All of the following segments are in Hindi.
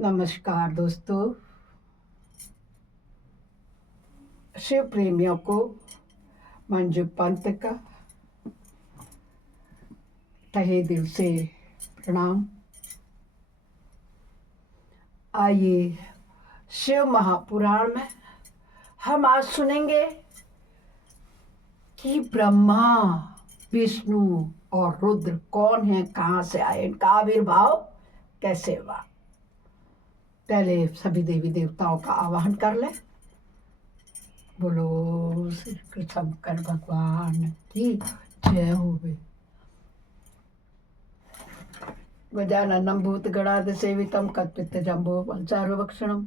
नमस्कार दोस्तों। शिव प्रेमियों को मंजू पंत का तहे दिल से प्रणाम। आइए शिव महापुराण में हम आज सुनेंगे कि ब्रह्मा, विष्णु और रुद्र कौन है, कहाँ से आए, इनका आविर्भाव कैसे हुआ। पहले सभी देवी देवताओं का आवाहन कर लें। बोलो श्री कृष्ण भगवान की जय होवे। गजाननं भूतगणाधिसेवितं कल्पितजम्बो फलचारुभक्षणम्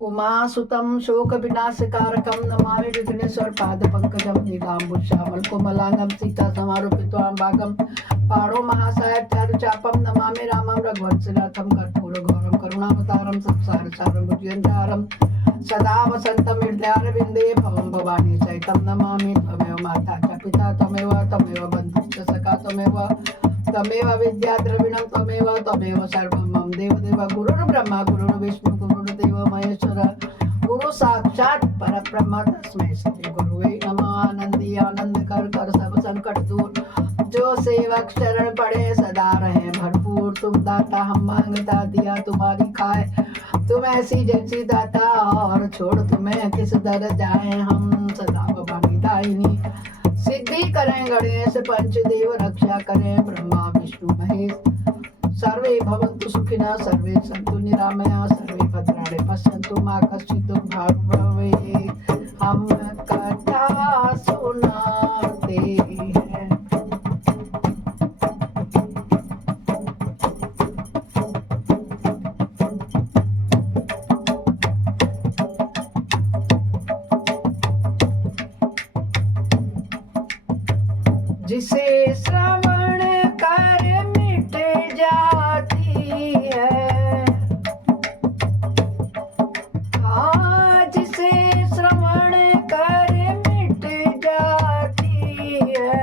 उमासुतं शोकविनाशकारकं नमामि विघ्नेश्वरपादपङ्कजं नीलाम्बुश्यामलकोमलाङ्गं सीतासमारूपित्वां भागं पाणो महासायचारुचापं नमामि रामं रघुवंशनाथं कर्पूरगौरं करुणावतारं संसारसारं भुजगेन्द्रहारं सदा वसन्तं हृदयारविन्दे भवं भवानी सहितं नमामि। त्वमेव माता च पिता त्वमेव बन्धुश्च सखा त्वमेव विद्या द्रविणं त्वमेव सर्वं मम देवदेव। गुरुर्ब्रह्मा गुरुर्विष्णु गुरुर्देवो महेश्वर गुरु साक्षात् परब्रह्म तस्मै श्री गुरुवे नमः। आनंदी आनंद कर सब संकट दूर, जो सेवक शरण पड़े सदा रहे भरपूर। तुम दाता हम मांगता दिया तुम्हारी खाए, तुम ऐसी जैसी दाता और छोड़ तुम्हें किस दर जाए हम। सदा भवानी दायिनी सिद्धि करें गणेश पंचदेव रक्षा करें ब्रह्मा विष्णु महेश। सर्वे भवन्तु सुखिनः सर्वे सन्तु निरामया सर्वे भद्राणि पश्यन्तु मा कश्चित् दुर्भाग् भवेत्। हम कथा सुनाते हैं। जिसे श्रवण कर मिट जाती है, हाँ जिसे श्रवण कर मिट जाती है।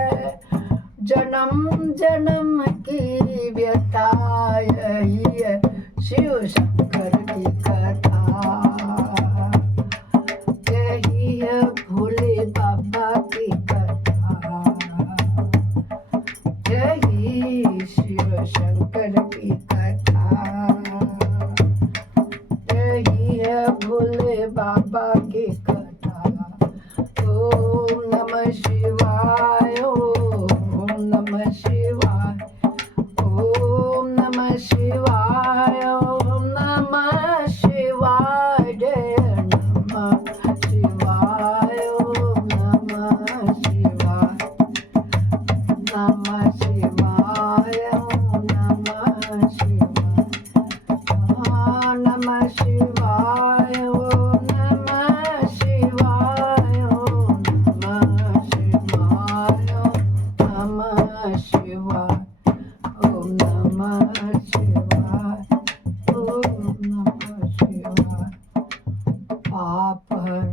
जन्म जन्म की व्यथा यही है शिव शंकर की कथा, यही है भोले बाबा की कथा, यही शिव शंकर की कथा, यही है भोले बाबा की कथा। ओम नमः शिवाय ओम नमः शिवाय ओम नमः शिवाय ओम नमः शिवाय जय नमः शिवाय ओम नमः शिवाय नमः शिवाय ओम नमः शिवाय नमः शिवाय ओम नमः शिवाय ओम नमः शिवाय नमः शिवाय ओम नमः शिवाय ओम नमः शिवाय। पाप हर,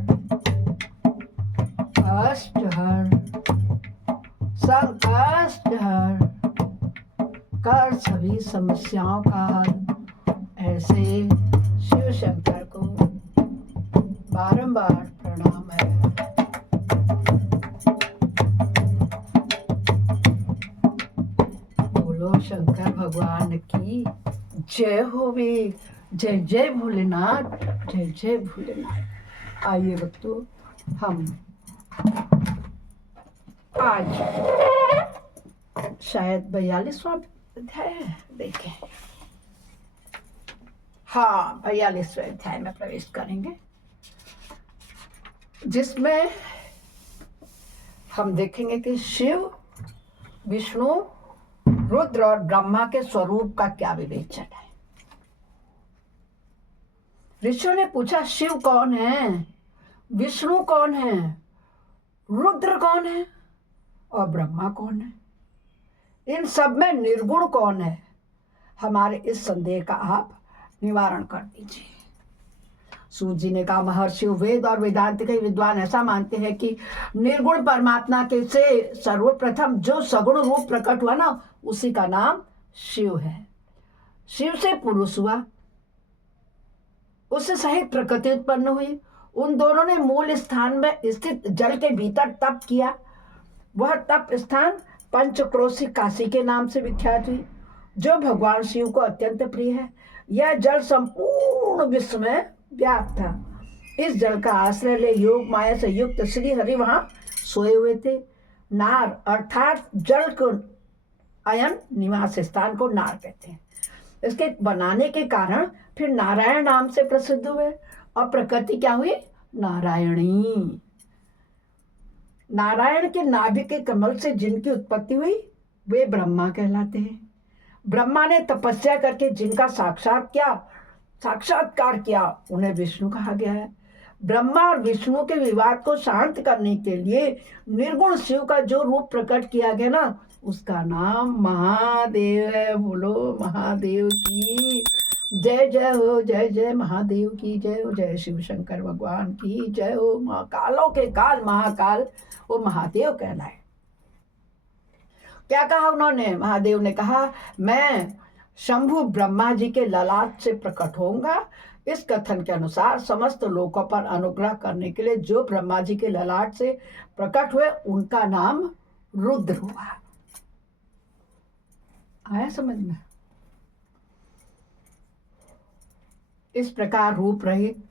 कष्ट हर, संकष्ट हर, कर सभी समस्याओं का हल। ऐसे शिव शंकर को बारंबार प्रणाम है। बोलो शंकर भगवान की जय होवे। जय जय भोलेनाथ, जय जय भोलेनाथ। आइए बच्चों, हम आज शायद 42वां अध्याय है, देखें। हाँ, 42वें अध्याय में प्रवेश करेंगे, जिसमें हम देखेंगे कि शिव, विष्णु, रुद्र और ब्रह्मा के स्वरूप का क्या विवेचन है। ऋषियों ने पूछा शिव कौन है, विष्णु कौन है, रुद्र कौन है और ब्रह्मा कौन है, इन सब में निर्गुण कौन है। हमारे इस संदेह का आप निवारण कर दीजिए। सूत जी ने कहा, महर्षि वेद और वेदांत के विद्वान ऐसा मानते हैं कि निर्गुण परमात्मा के से सर्वप्रथम जो सगुण रूप प्रकट हुआ ना, उसी का नाम शिव है। शिव से पुरुष हुआ, उससे सहित प्रकृति उत्पन्न हुई। उन दोनों ने मूल स्थान में स्थित जल के भीतर तप किया। वह तप स्थान पंचक्रोशी काशी के नाम से विख्यात हुई, जो भगवान शिव को अत्यंत प्रिय है। यह जल संपूर्ण विश्व में व्याप्त था। इस जल का आश्रय ले योग माया से युक्त श्री हरि वहां सोए हुए थे। नार अर्थात जल को अयन निवास स्थान को नार कहते हैं। इसके बनाने के कारण फिर नारायण नाम से प्रसिद्ध हुए और प्रकृति क्या हुई? नारायणी। नारायण के नाभि के कमल से जिनकी उत्पत्ति हुई वे ब्रह्मा कहलाते हैं। ब्रह्मा ने तपस्या करके जिनका साक्षात्कार किया उन्हें विष्णु कहा गया है। ब्रह्मा और विष्णु के विवाद को शांत करने के लिए निर्गुण शिव का जो रूप प्रकट किया गया ना, उसका नाम महादेव है। बोलो महादेव की जय जय हो, जय जय महादेव की जय हो, जय शिव शंकर भगवान की जय हो। महाकालों के काल महाकाल वो महादेव कहलाए। क्या कहा उन्होंने? महादेव ने कहा, मैं शंभु ब्रह्मा जी के ललाट से प्रकट होऊंगा। इस कथन के अनुसार समस्त लोकों पर अनुग्रह करने के लिए जो ब्रह्मा जी के ललाट से प्रकट हुए उनका नाम रुद्र हुआ। आया समझ में? इस प्रकार रूप रहित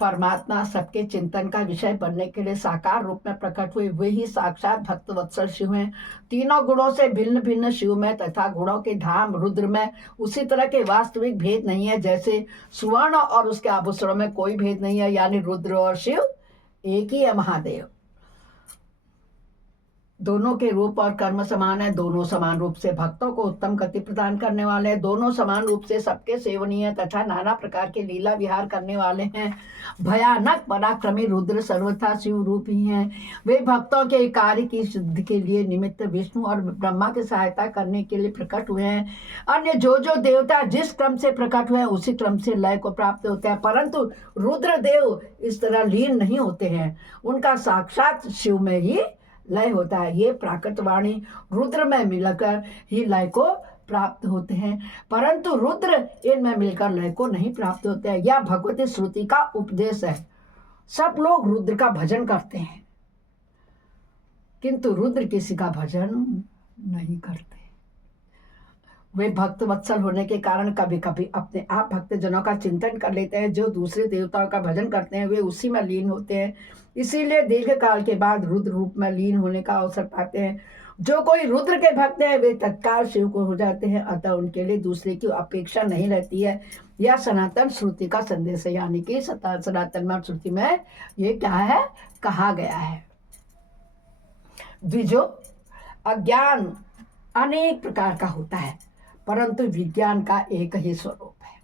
परमात्मा सबके चिंतन का विषय बनने के लिए साकार रूप में प्रकट हुए वे ही साक्षात भक्त वत्सल शिव हैं। तीनों गुणों से भिन्न भिन्न शिव में तथा गुणों के धाम रुद्र में उसी तरह के वास्तविक भेद नहीं है जैसे सुवर्ण और उसके आभूषणों में कोई भेद नहीं है। यानी रुद्र और शिव एक ही है। महादेव दोनों के रूप और कर्म समान है। दोनों समान रूप से भक्तों को उत्तम गति प्रदान करने वाले हैं। दोनों समान रूप से सबके सेवनीय तथा नाना प्रकार के लीला विहार करने वाले हैं। भयानक पराक्रमी रुद्र सर्वथा शिव रूप ही हैं। वे भक्तों के कार्य की सिद्धि के लिए निमित्त विष्णु और ब्रह्मा की सहायता करने के लिए प्रकट हुए हैं। अन्य जो जो देवता जिस क्रम से प्रकट हुए उसी क्रम से लय को प्राप्त होते हैं, परंतु रुद्र देव इस तरह लीन नहीं होते हैं। उनका साक्षात शिव में ही लय होता है। ये प्राकृत वाणी रुद्र में मिलकर ही लय को प्राप्त होते हैं, परंतु रुद्र इनमें मिलकर लय को नहीं प्राप्त होते हैं। यह भगवती श्रुति का उपदेश है। सब लोग रुद्र का भजन करते हैं किंतु रुद्र किसी का भजन नहीं करते। वे भक्त वत्सल होने के कारण कभी कभी अपने आप भक्तजनों का चिंतन कर लेते हैं। जो दूसरे देवताओं का भजन करते हैं वे उसी में लीन होते हैं, इसीलिए दीर्घ काल के बाद रुद्र रूप में लीन होने का अवसर पाते हैं। जो कोई रुद्र के भक्त हैं वे तत्काल शिव को हो जाते हैं, अतः उनके लिए दूसरे की अपेक्षा नहीं रहती है। यह सनातन श्रुति का संदेश है, यानी कि सनातन श्रुति में ये क्या है कहा गया है। द्विजो, अज्ञान अनेक प्रकार का होता है परंतु विज्ञान का एक ही स्वरूप है।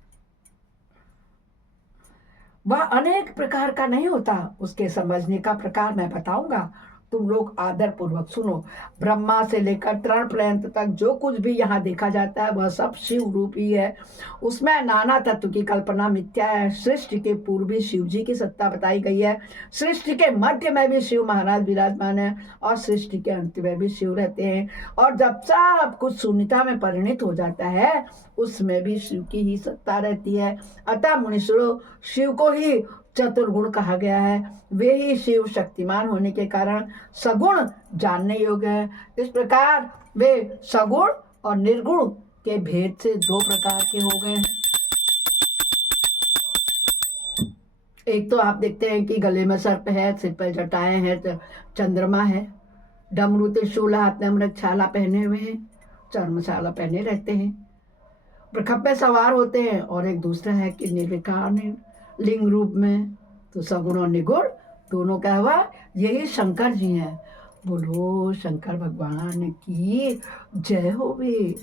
वह अनेक प्रकार का नहीं होता। उसके समझने का प्रकार मैं बताऊंगा, तुम लोग आदर पूर्वक सुनो। ब्रह्मा से लेकर तृण पर्यंत तक जो कुछ भी यहाँ देखा जाता है वह सब शिव रूप ही है। उसमें नाना तत्व की कल्पना मिथ्या है। सृष्टि के पूर्व भी शिव जी की सत्ता बताई गई है। सृष्टि के मध्य में भी शिव महाराज विराजमान है और सृष्टि के अंत में भी शिव रहते हैं। और जब सब कुछ शून्यता में परिणित हो जाता है उसमें भी शिव की ही सत्ता रहती है। अतः मुनीश्वरों, शिव को ही चतुर्गुण कहा गया है। वे ही शिव शक्तिमान होने के कारण सगुण जानने योग्य है। इस प्रकार वे सगुण और निर्गुण के भेद से दो प्रकार के हो गए हैं। एक तो आप देखते हैं कि गले में सर्प है, सिर पर जटाएं हैं, चंद्रमा है, डमरू त्रिशूल हाथ में अमृतशाला पहने हुए हैं, चर्मशाला पहने रहते हैं, प्रखप में सवार होते हैं। और एक दूसरा है कि निर्विकार लिंग रूप में। तो सगुण और निगुण दोनों क्या हुआ? यही शंकर जी हैं। बोलो शंकर भगवान की जय हो। भी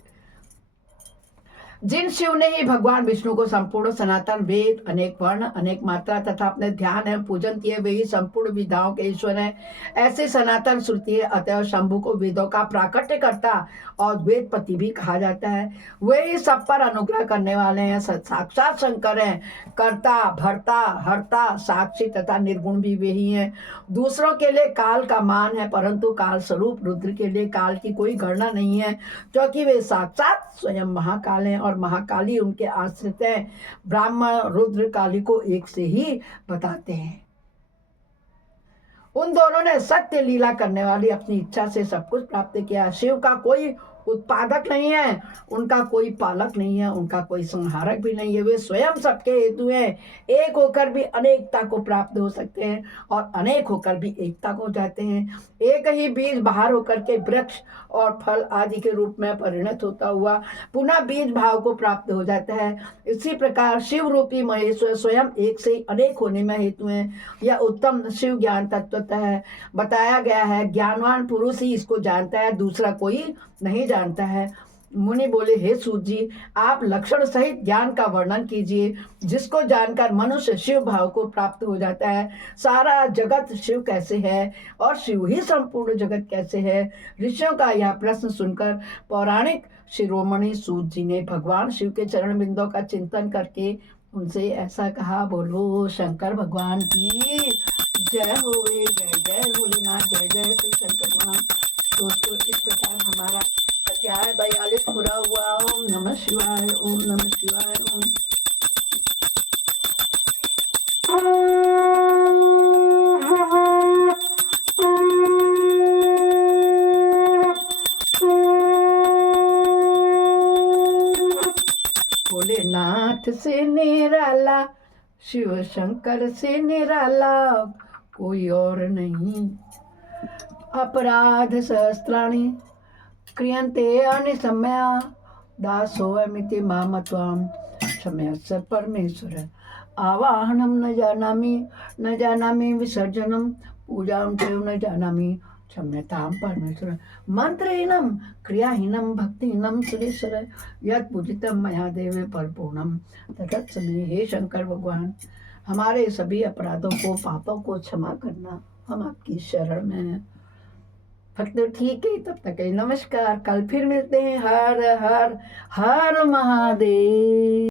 जिन शिव ने ही भगवान विष्णु को संपूर्ण सनातन वेद, अनेक वर्ण, अनेक मात्रा तथा अपने ध्यान एवं पूजन किए वे ही संपूर्ण विधाओं के ईश्वर हैं। ऐसे सनातन श्रुति है। अतः शंभु को वेदों का प्राकट्य करता और वेदपति भी कहा जाता है। वे ही सब पर अनुग्रह करने वाले हैं। साक्षात शंकर हैं। कर्ता, भर्ता, हर्ता, साक्षी तथा निर्गुण भी वे ही हैं। दूसरों के लिए काल का मान है परंतु काल स्वरूप रुद्र के लिए काल की कोई गणना नहीं है, क्योंकि वे साक्षात स्वयं महाकाल हैं और और महाकाली उनके आश्रित हैं। ब्राह्मण रुद्र काली को एक से ही बताते हैं। उन दोनों ने सत्य लीला करने वाली अपनी इच्छा से सब कुछ प्राप्त किया। शिव का कोई उत्पादक नहीं है, उनका कोई पालक नहीं है, उनका कोई संहारक भी नहीं है। वे स्वयं सबके हेतु हैं। एक होकर भी अनेकता को प्राप्त हो सकते हैं और अनेक होकर भी एकता को जाते हैं। एक ही बीज बाहर होकर के वृक्ष और फल आदि के रूप में परिणत होता हुआ पुनः बीज भाव को प्राप्त हो जाता है। इसी प्रकार शिव रूपी महेश्वर स्वयं एक से अनेक होने में हेतु हैं। यह उत्तम शिव ज्ञान तत्वतः है बताया गया है। ज्ञानवान पुरुष ही इसको जानता है, दूसरा कोई नहीं जानता है। मुनि बोले, हे सूत जी, आप लक्षण सहित ज्ञान का वर्णन कीजिए, जिसको जानकर मनुष्य शिव भाव को प्राप्त हो जाता है। सारा जगत शिव कैसे है और शिव ही संपूर्ण जगत कैसे है? ऋषियों का यह प्रश्न सुनकर पौराणिक शिरोमणि सूत जी ने भगवान शिव के चरण बिंदों का चिंतन करके उनसे ऐसा कहा। बोलो शंकर भगवान की जय होवे, जय जय भोलेनाथ, जय जय शिव शंकर भगवान। दोस्तों, इस प्रकार हमारा अध्याय 42 पूरा हुआ। ओम नमः शिवाय, ओम नमः शिवाय, ओम। भोलेनाथ से निराला, शिव शंकर से निराला कोई और नहीं। अपराध सहस्राणि क्रियन्ते अनिशम्या, दासोऽमिति माम त्वां क्षमस्व परमेश्वर। आवाहनं न जानामि विसर्जनं, पूजां च न जानामि क्षम्यतां परमेश्वर। मंत्रहीनं क्रियाहीनं भक्तिहीनं सुरेश्वर, यत् पूजितं मया देव परिपूर्णं तत्तत् मे। हे शंकर भगवान, हमारे सभी अपराधों को, पापों को क्षमा करना, हम आपकी शरण में हैं। तो ठीक है, तब तक नमस्कार। कल फिर मिलते हैं। हर हर हर महादेव।